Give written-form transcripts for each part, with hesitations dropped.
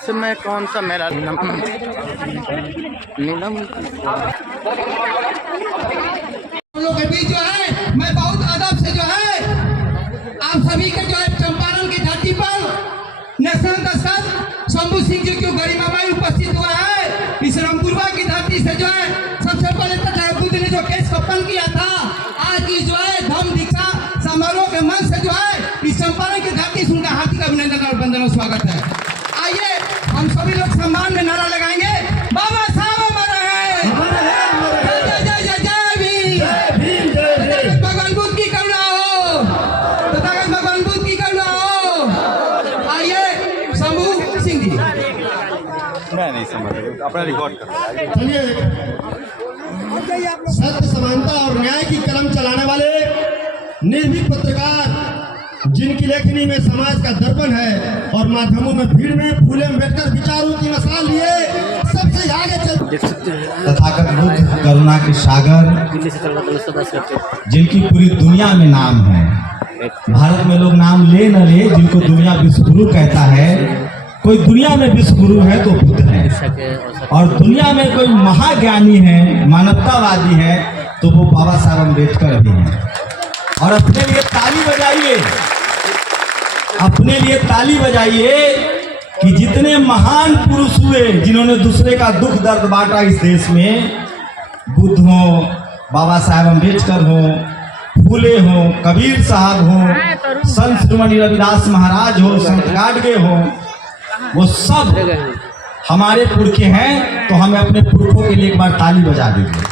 समय कौन सा मेला नीलम लोग के बीच जो है मैं बहुत अदब से जो है आप सभी के जो है चंपारण की धरती पर नेशनल दस्तक शंभू सिंह जी की गरिमामय उपस्थित हुआ है। इस रामपुरवा की धरती से जो है सबसे पहले तथा बुद्ध ने जो केस कपन किया था, आज की जो है धम्म दीक्षा समारोह के मन से जो है इस चंपारण की धरती से उनका हार्दिक अभिनंदन और वंदन और स्वागत है। आइए हम सभी लोग सम्मान में नारा लगाएंगे, बाबा साहब अमर है, जय जय जय जय भीम, भगवान बुद्ध की करुणा हो, तथागत भगवान बुद्ध की करुणा हो। आइए शंभू सिंह जी। मैं नहीं समझ अपना रिकॉर्ड कर। चलिए, सत्य समानता और न्याय की कलम चलाने वाले निर्भीक पत्रकार जिनकी लेखनी में समाज का दर्पण है और माध्यमों में भीड़ में फूले अम्बेडकर विचारों की मसाल लिए सबसे आगे चल तथागत बुद्ध करुणा के सागर जिनकी पूरी दुनिया में नाम है। भारत में लोग नाम ले न ले, जिनको दुनिया विश्व गुरु कहता है, कोई दुनिया में विश्व गुरु है तो बुद्ध है, और दुनिया में कोई महाज्ञानी है, मानवतावादी है तो वो बाबा साहब अम्बेडकर भी हैं। और अपने लिए ताली बजाइए, अपने लिए ताली बजाइए कि जितने महान पुरुष हुए जिन्होंने दूसरे का दुख दर्द बांटा इस देश में, बुद्ध हो, बाबा साहब अम्बेडकर हो, फूले हो, कबीर साहब हो, संत श्रीमणी रविदास महाराज हो, संत गाडगे हो, वो सब हमारे पुरखे हैं। तो हमें अपने पुरखों के लिए एक बार ताली बजा दीजिए।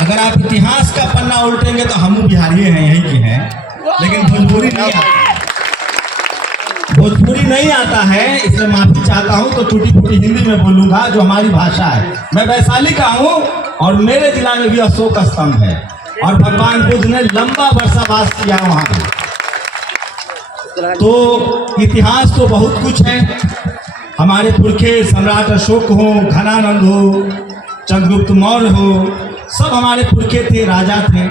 अगर आप इतिहास का पन्ना उल्टेंगे तो हम बिहारी हैं, यहीं के हैं, लेकिन भोजपुरी नहीं आता, भोजपुरी नहीं आता है, इसलिए माफी चाहता हूं। तो टूटी फूटी हिंदी में बोलूंगा जो हमारी भाषा है। मैं वैशाली का हूं और मेरे जिला में भी अशोक स्तंभ है और भगवान बुद्ध ने लंबा वर्षावास किया वहां पे। तो इतिहास तो बहुत कुछ है। हमारे पुरखे सम्राट अशोक हो, घनानंद हो, चंद्रगुप्त मौर्य हो, सब हमारे पुरखे थे, राजा थे।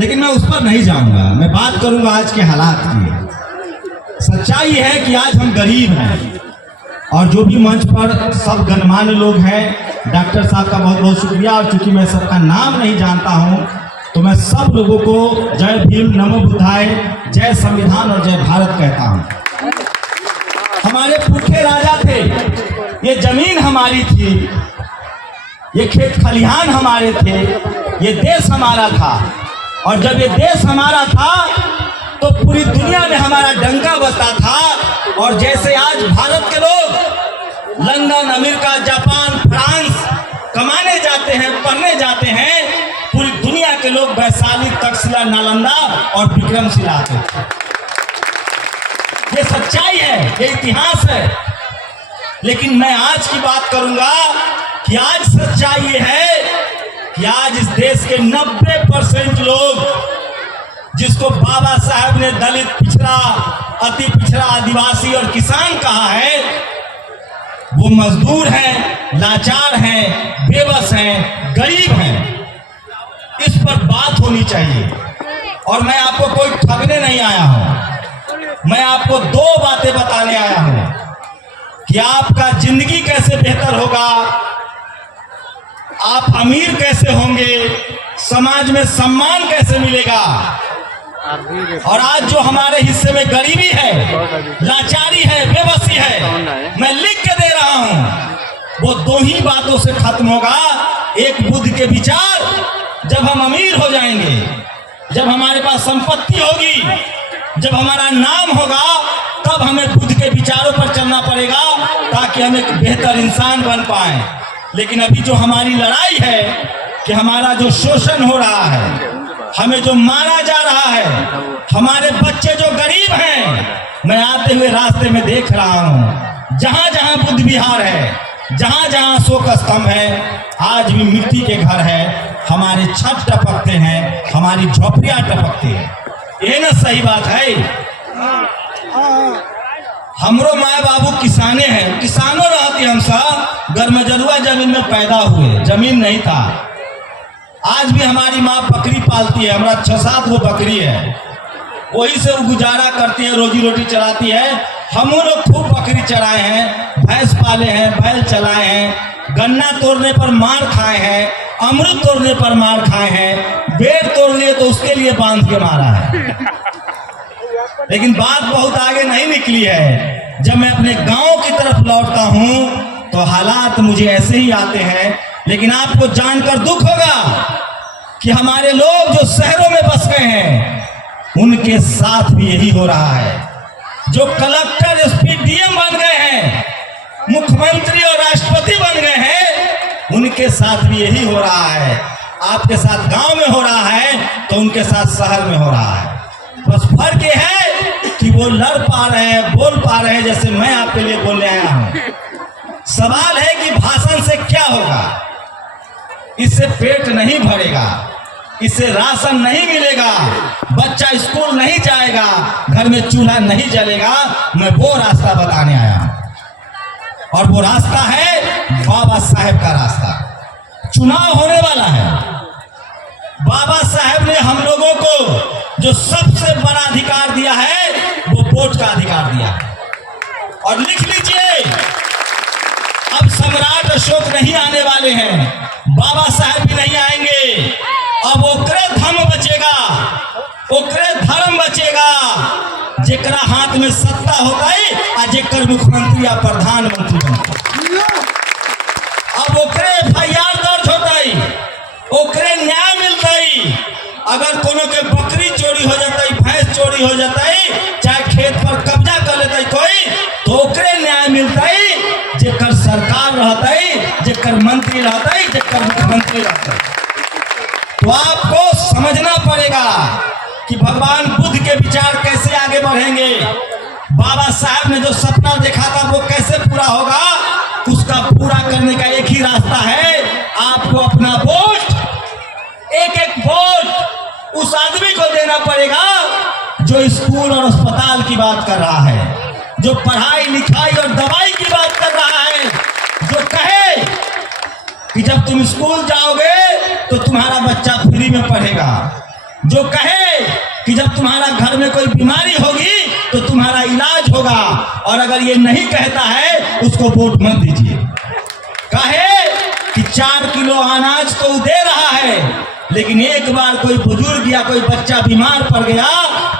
लेकिन मैं उस पर नहीं जाऊंगा, मैं बात करूंगा आज के हालात की। सच्चाई है कि आज हम गरीब हैं और जो भी मंच पर सब गणमान्य लोग हैं, डॉक्टर साहब का बहुत बहुत शुक्रिया। और चूंकि मैं सबका नाम नहीं जानता हूं तो मैं सब लोगों को जय भीम, नमो बुद्धाय, जय संविधान और जय भारत कहता हूं। हमारे पुरखे राजा थे, ये जमीन हमारी थी, ये खेत खलिहान हमारे थे, ये देश हमारा था। और जब ये देश हमारा था तो पूरी दुनिया में हमारा डंका बजता था। और जैसे आज भारत के लोग लंदन, अमेरिका, जापान, फ्रांस कमाने जाते हैं, पढ़ने जाते हैं, पूरी दुनिया के लोग वैशाली, तक्षशिला, नालंदा और विक्रमशिला आते थे। ये सच्चाई है, ये इतिहास है। लेकिन मैं आज की बात करूंगा कि आज सच्चाई ये है कि आज इस देश के 90% लोग, जिसको बाबा साहब ने दलित, पिछड़ा, अति पिछड़ा, आदिवासी और किसान कहा है, वो मजदूर हैं, लाचार हैं, बेबस हैं, गरीब हैं। इस पर बात होनी चाहिए। और मैं आपको कोई ठगने नहीं आया हूं, मैं आपको दो बातें बताने आया हूं कि आपका जिंदगी कैसे बेहतर होगा, आप अमीर कैसे होंगे, समाज में सम्मान कैसे मिलेगा। और आज जो हमारे हिस्से में गरीबी है, लाचारी है, बेबसी है, मैं लिख के दे रहा हूं, वो दो ही बातों से खत्म होगा। एक, बुद्ध के विचार। जब हम अमीर हो जाएंगे, जब हमारे पास संपत्ति होगी, जब हमारा नाम होगा, तब हमें बुद्ध के विचारों पर चलना पड़ेगा ताकि हम एक बेहतर इंसान बन पाए। लेकिन अभी जो हमारी लड़ाई है कि हमारा जो शोषण हो रहा है, हमें जो मारा जा रहा है, हमारे बच्चे जो गरीब हैं, मैं आते हुए रास्ते में देख रहा हूं, जहां जहां बुद्ध विहार है, जहां जहां अशोक स्तंभ है, आज भी मिट्टी के घर है, हमारे छत टपकते हैं, हमारी झोपड़ियां टपकती है। ये ना सही बात है। हमरो माए बाबू किसाने हैं, किसानों रहती हम सब गरमजरुआ जमीन में पैदा हुए, जमीन नहीं था। आज भी हमारी माँ बकरी पालती है, हमारा 6-7 वो बकरी है, वही से वो गुजारा करती है, रोजी रोटी चलाती है। हम लोग खूब बकरी चराए हैं, भैंस पाले हैं, बैल चलाए हैं, गन्ना तोड़ने पर मार खाए हैं, अमरूद तोड़ने पर मार खाए हैं, बेर तोड़ लिए तो उसके लिए बांध के मारा है। लेकिन बात बहुत आगे नहीं निकली है। जब मैं अपने गांव की तरफ लौटता हूं तो हालात मुझे ऐसे ही आते हैं। लेकिन आपको जानकर दुख होगा कि हमारे लोग जो शहरों में बस गए हैं उनके साथ भी यही हो रहा है। जो कलेक्टर, एसपी, डीएम बन गए हैं, मुख्यमंत्री और राष्ट्रपति बन गए हैं, उनके साथ भी यही हो रहा है। आपके साथ गांव में हो रहा है तो उनके साथ शहर में हो रहा है। बस फर्क ये है कि वो लड़ पा रहे हैं, बोल पा रहे हैं, जैसे मैं आपके लिए बोलने आया हूं। सवाल है कि भाषण से क्या होगा? इससे पेट नहीं भरेगा, इससे राशन नहीं मिलेगा, बच्चा स्कूल नहीं जाएगा, घर में चूल्हा नहीं जलेगा। मैं वो रास्ता बताने आया हूं और वो रास्ता है बाबा साहेब का रास्ता। चुनाव होने वाला है। बाबा साहेब ने हम लोगों को जो सबसे बड़ा अधिकार दिया है वो वोट का अधिकार दिया है। और लिख लीजिए, अब सम्राट अशोक नहीं आने वाले हैं, बाबा साहेब भी नहीं आएंगे। अब ओकरे धर्म बचेगा, ओकरे धर्म बचेगा जेकरा हाथ में सत्ता हो गई आ जेकर मुख्यमंत्री या प्रधानमंत्री बन। अब ओकरे एफआईआर दर्ज होताई, ओकरे न्याय मिलताई। अगर कोनो के बकरी चोरी हो जाता, भैंस चोरी हो जाता, चाहे खेत पर कब्जा कर लेता कोई, तो ओकरे न्याय मिलता जेकर सरकार रहता, जेकर मंत्री रहता, जेकर मुख्यमंत्री रहता। तो आपको समझना पड़ेगा कि भगवान बुद्ध के विचार कैसे आगे बढ़ेंगे। बाबा साहब ने जो सपना देखा था वो कैसे पूरा होगा, उसका पूरा करने का एक ही रास्ता है। आपको अपना वोट, एक एक वोट उस आदमी को देना पड़ेगा जो स्कूल और अस्पताल की बात कर रहा है, जो पढ़ाई लिखाई और दवाई की बात कर रहा है, जो कहे कि जब तुम स्कूल जाओगे तो तुम्हारा बच्चा फ्री में पढ़ेगा, जो कहे कि जब तुम्हारा घर में कोई बीमारी होगी तो तुम्हारा इलाज होगा। और अगर ये नहीं कहता है उसको वोट मत दीजिए। कहे कि 4 किलो अनाज तो दे रहा है, लेकिन एक बार कोई बुजुर्ग या कोई बच्चा बीमार पड़ गया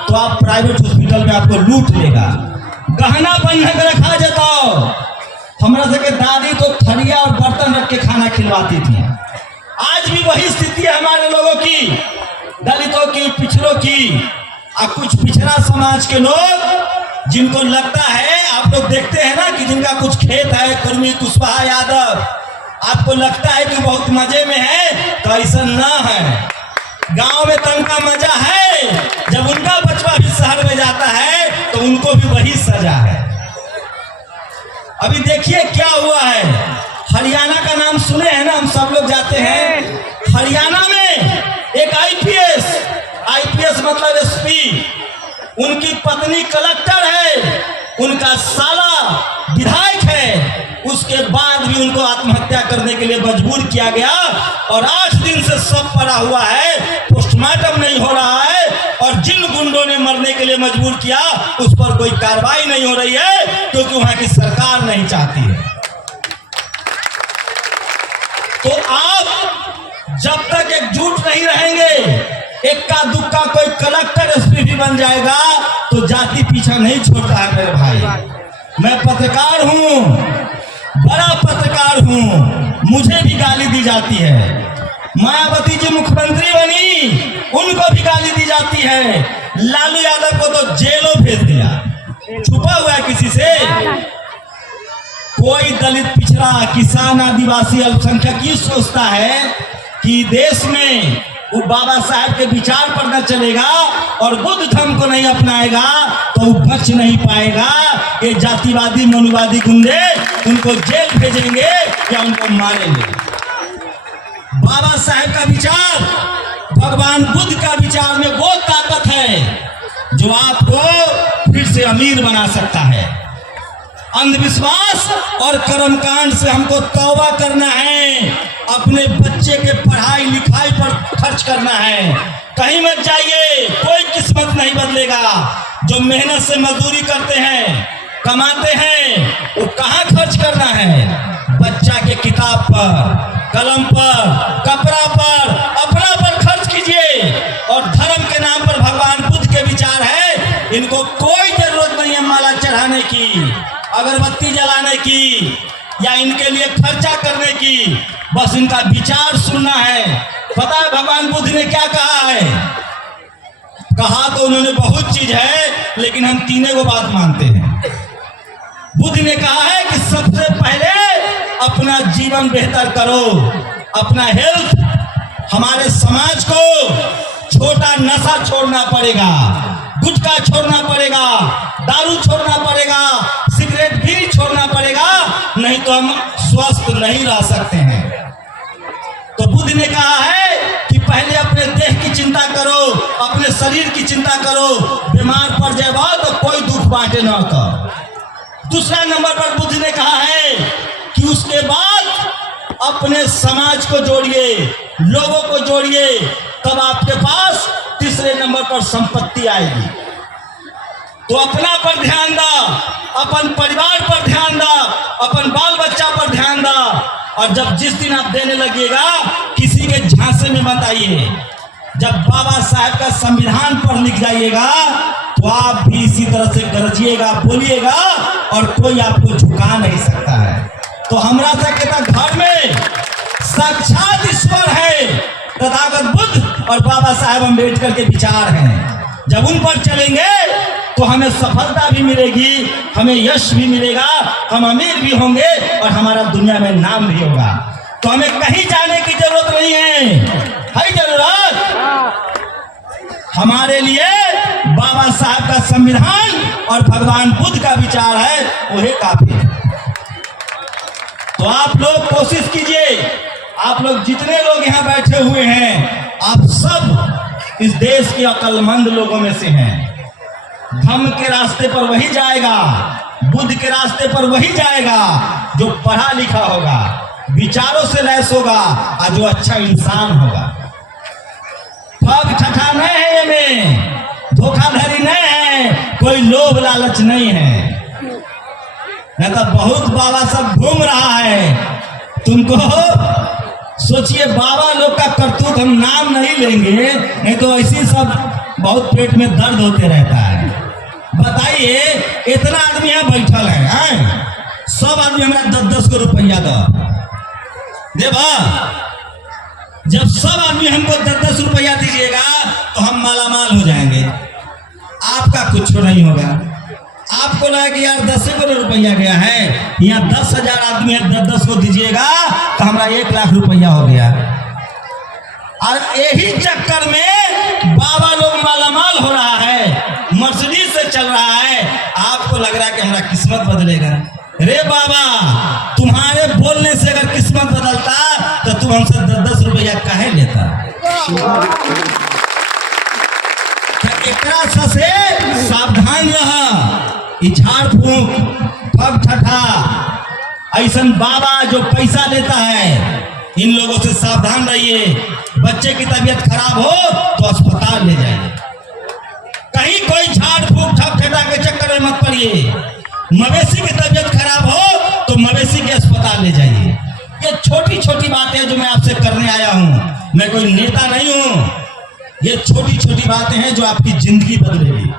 तो आप प्राइवेट हॉस्पिटल में आपको लूट लेगा। गहना बंधक रखा जाता। हमारा सके दादी तो थरिया और बर्तन रख के खाना खिलवाती थी। आज भी वही स्थिति है हमारे लोगों की, दलितों की, पिछड़ों की। और कुछ पिछड़ा समाज के लोग जिनको लगता है, आप लोग देखते हैं ना कि जिनका कुछ खेत है, कुर्मी, कुशवाहा यादव, आपको लगता है कि बहुत मजे में है, तो ऐसा ना है। गांव में तनका मजा है, जब उनका बचवा भी शहर में जाता है तो उनको भी वही सजा है। अभी देखिए क्या हुआ है। हरियाणा का नाम सुने हैं ना, हम सब लोग जाते हैं। हरियाणा में एक आईपीएस मतलब एसपी, उनकी पत्नी कलेक्टर है, उनका साला विधायक है। उसके बाद भी उनको आत्महत्या करने के लिए मजबूर किया गया और 8 दिन से सब पड़ा हुआ है, पोस्टमार्टम नहीं हो रहा है। और जिन गुंडों ने मरने के लिए मजबूर किया उस पर कोई कार्रवाई नहीं हो रही है, क्योंकि वहां की सरकार नहीं चाहती है। तो आप जब तक एकजुट नहीं रहेंगे, इक्का दुक्का कोई कलेक्टर एसपी भी बन जाएगा तो जाति पीछा नहीं छोड़ता है मेरे भाई। मैं पत्रकार हूं, बड़ा पत्रकार हूं, मुझे भी गाली दी जाती है। मायावती जी मुख्यमंत्री बनी, उनको भी गाली दी जाती है। लालू यादव को तो जेलों भेज दिया, छुपा हुआ है किसी से। कोई दलित, पिछड़ा, किसान, आदिवासी, अल्पसंख्यक ये सोचता है कि देश में वो बाबा साहब के विचार पर न चलेगा और बुद्ध धर्म को नहीं अपनाएगा तो वो बच नहीं पाएगा। ये जातिवादी, मनुवादी गुंडे उनको जेल भेजेंगे या उनको मारेंगे। बाबा साहब का विचार, भगवान बुद्ध का विचार में वो ताकत है जो आपको फिर से अमीर बना सकता है। अंधविश्वास और कर्मकांड से हमको तौबा करना है, अपने बच्चे के पढ़ाई लिखाई पर खर्च करना है। कहीं मत जाइए, कोई किस्मत नहीं बदलेगा। जो मेहनत से मजदूरी करते हैं, कमाते हैं वो कहाँ खर्च करना है? बच्चा के किताब पर, कलम पर, कपड़ा पर, अपना पर खर्च कीजिए। और धर्म के नाम पर भगवान बुद्ध के विचार है, इनको कोई जरूरत नहीं है माला चढ़ाने की, अगरबत्ती जलाने की या इनके लिए खर्चा करने की, बस इनका विचार सुनना है। पता है भगवान बुद्ध ने क्या कहा है? कहा तो उन्होंने बहुत चीज है, लेकिन हम तीनों को बात मानते हैं। बुद्ध ने कहा है कि सबसे पहले अपना जीवन बेहतर करो, अपना हेल्थ। हमारे समाज को छोटा नशा छोड़ना पड़ेगा, गुटखा छोड़ना पड़ेगा, दारू छोड़ना पड़ेगा, सिगरेट भी छोड़ना पड़ेगा, नहीं तो हम स्वस्थ नहीं रह सकते हैं। तो बुद्ध ने कहा है कि पहले अपने देह की चिंता करो, अपने शरीर की चिंता करो, बीमार पड़ जाए तो कोई दुख बांटे ना कर। दूसरा नंबर पर बुद्ध ने कहा है कि उसके बाद अपने समाज को जोड़िए, लोगों को जोड़िए, तब आपके पास तीसरे नंबर पर संपत्ति आएगी। तो अपना पर ध्यान दा, अपन परिवार पर ध्यान दा, अपन बाल बच्चा पर ध्यान दा। और जब जिस दिन आप देने लगिएगा, किसी के झांसे में मत आइए। जब बाबा साहब का संविधान पर लिख जाइएगा तो आप भी इसी तरह से गरजिएगा, बोलिएगा, और कोई आपको झुका नहीं सकता है। तो हमरा सकता घर में साक्षात ईश्वर है, तथागत बुद्ध और बाबा साहब अम्बेडकर के विचार हैं। जब उन पर चलेंगे तो हमें सफलता भी मिलेगी, हमें यश भी मिलेगा, हम अमीर भी होंगे और हमारा दुनिया में नाम भी होगा। तो हमें कहीं जाने की जरूरत नहीं है जरूरत हमारे लिए बाबा साहब का संविधान और भगवान बुद्ध का विचार है, वही काफी है। तो आप लोग कोशिश कीजिए, आप लोग जितने लोग यहाँ बैठे हुए हैं, आप सब इस देश के अक्लमंद लोगों में से हैं। धम्म के रास्ते पर वही जाएगा, बुद्ध के रास्ते पर वही जाएगा जो पढ़ा लिखा होगा, विचारों से लैस होगा और जो अच्छा इंसान होगा। ठग ठठा नहीं है, ये में धोखाधड़ी नहीं है, कोई लोभ लालच नहीं है। नहीं तो बहुत बाबा सब घूम रहा है। तुमको सोचिए, बाबा लोग का करतूत हम नाम नहीं लेंगे, नहीं तो ऐसी सब बहुत पेट में दर्द होते रहता है। बताइए, इतना आदमी यहाँ बैठल है, सब आदमी हमारा 10-10 को रुपया देवा। जब सब आदमी हमको 10-10 रुपया दीजिएगा तो हम मालामाल हो जाएंगे। आपका कुछ नहीं होगा। आपको लगा कि यार 10 को रुपया गया है, यहाँ 10,000 आदमी है, 10-10 को दीजिएगा तो हमारा 1 लाख रुपया हो गया। और यही चक्कर में बाबा लोग मालामाल हो रहा है, मर्सिडीज से चल रहा है। आपको लग रहा है कि हमारा किस्मत बदलेगा। रे बाबा, तुम्हारे बोलने से अगर किस्मत बदलता तो तुम हमसे 10-10 रुपया काहे लेता? एकरा से सावधान रहा। झाड़ फूक, ठग ठठा, ऐसा बाबा जो पैसा लेता है, इन लोगों से सावधान रहिए। बच्चे की तबीयत खराब हो तो अस्पताल ले जाइए। कहीं कोई झाड़ फूक ठग ठठा के चक्कर में मत पड़िए। मवेशी की तबीयत खराब हो तो मवेशी के अस्पताल ले जाइए। ये छोटी छोटी बातें जो मैं आपसे करने आया हूँ, मैं कोई नेता नहीं हूँ। ये छोटी छोटी बातें हैं जो आपकी जिंदगी बदलेगी।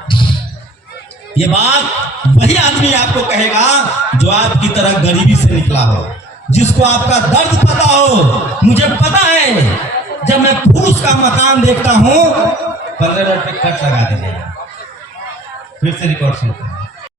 ये बात वही आदमी आपको कहेगा जो आपकी तरह गरीबी से निकला हो, जिसको आपका दर्द पता हो। मुझे पता है, जब मैं फूस का मकान देखता हूँ, 15 मिनट पे कट लगा दीजिएगा। फिर से रिकॉर्ड सुनते हैं।